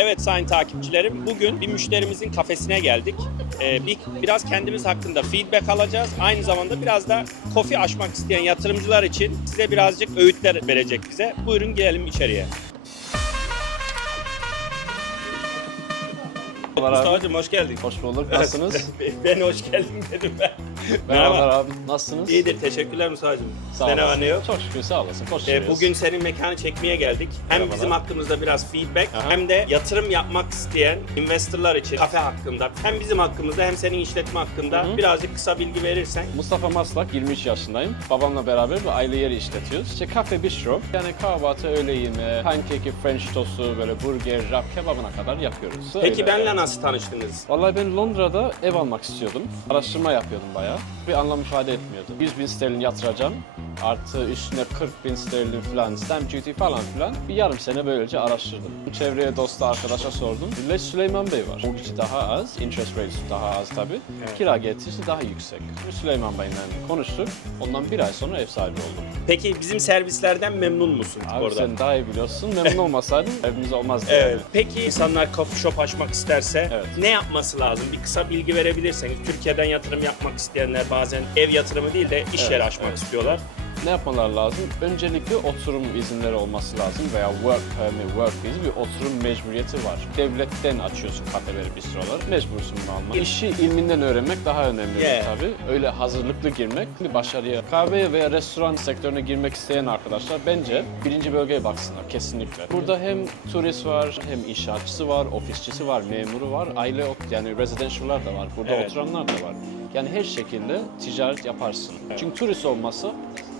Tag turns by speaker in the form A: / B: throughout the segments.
A: Evet sayın takipçilerim, bugün bir müşterimizin kafesine geldik. Ee, bir, biraz kendimiz hakkında feedback alacağız. Aynı zamanda biraz da kofi açmak isteyen yatırımcılar için size birazcık öğütler verecek bize. Buyurun gelelim içeriye. Mustafa'cığım hoş geldin.
B: Hoş bulduk. Nasılsınız?
A: ben hoş geldin dedim ben.
B: Merhabalar abi. Nasılsınız?
A: İyidir, teşekkürler Mustafa'cığım.
B: Sağ
A: Sene
B: olasın.
A: yok?
B: Çok şükür sağ olasın.
A: Ee,
B: Koşturuyoruz.
A: Bugün senin mekanı çekmeye geldik. Hem
B: Merhabalar.
A: bizim hakkımızda biraz feedback
B: Aha.
A: hem de yatırım yapmak isteyen investorlar için kafe hakkında hem bizim hakkımızda hem senin işletme hakkında
B: Hı hı.
A: birazcık kısa bilgi verirsen.
B: Mustafa Maslak, 23 yaşındayım. Babamla beraber bir aile yeri işletiyoruz. İşte kafe, bistro, yani kahvaltı, öğle yemeği, pankeki, french tostu, böyle burger, wrap, kebabına kadar yapıyoruz.
A: Peki
B: Öyle.
A: benle nasıl tanıştınız?
B: Vallahi ben Londra'da ev almak istiyordum. Araştırma yapıyordum bayağı. Bir anlam ifade etmiyordu. 100 bin sterlin yatıracağım. Artı üstüne 40 bin sterlin falan, stamp duty falan filan. Bir yarım sene böylece araştırdım. Çevreye, dosta, arkadaşa sordum. Millet Süleyman Bey var. Mortgage daha az, interest rates daha az tabii. Kira getirisi daha yüksek. Süleyman Bey'le konuştuk. Ondan bir ay sonra ev sahibi oldum.
A: Peki bizim servislerden memnun musun
B: Abi
A: orada?
B: sen daha iyi biliyorsun. Memnun olmasaydın evimiz olmazdı.
A: Evet.
B: yani.
A: Peki insanlar coffee shop açmak isterse
B: Evet.
A: ne yapması lazım? Bir kısa bilgi verebilirseniz. Türkiye'den yatırım yapmak isteyenler bazen ev yatırımı değil de iş
B: Evet,
A: yeri açmak
B: evet.
A: istiyorlar.
B: Ne yapmaları lazım? Öncelikle oturum izinleri olması lazım veya work permit, work visa bir oturum mecburiyeti var. Devletten açıyorsun kafeleri, bistroları. Mecbursun bunu almak. İşi ilminden öğrenmek daha önemli
A: Yeah.
B: tabii. Öyle hazırlıklı girmek bir başarıya. Kahve veya restoran sektörüne girmek isteyen arkadaşlar bence birinci bölgeye baksınlar kesinlikle. Burada hem turist var, hem inşaatçısı var, ofisçisi var, memuru var, aile yani residential'lar da var. Burada
A: Evet.
B: oturanlar da var. Yani her şekilde ticaret yaparsın. Çünkü turist olmasa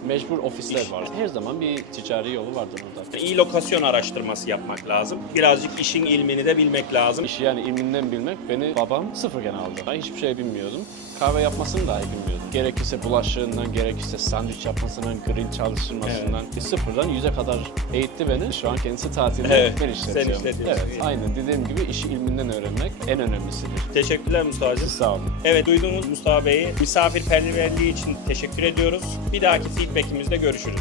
B: mecbur ofisler
A: İş.
B: var. Her zaman bir ticari yolu vardır burada.
A: İyi lokasyon araştırması yapmak lazım. Birazcık işin ilmini de bilmek lazım.
B: İşi yani ilminden bilmek beni babam sıfırgen aldı. Ben hiçbir şey bilmiyordum. Kahve yapmasını dahi bilmiyordum. Gerekirse bulaşığından, gerekirse sandviç yapmasından, grill çalıştırmasından bir sıfırdan yüze kadar eğitti beni. Şu an kendisi tatilde
A: Evet,
B: ben
A: sen
B: işletiyorum.
A: işletiyorsun.
B: Evet, aynen dediğim gibi işi ilminden öğrenmek en önemlisidir.
A: Teşekkürler Mustafa'cığım.
B: Sağ olun.
A: Evet duydunuz Mustafa Bey'i. Misafirperverliği için teşekkür ediyoruz. Bir dahaki feedbackimizde görüşürüz.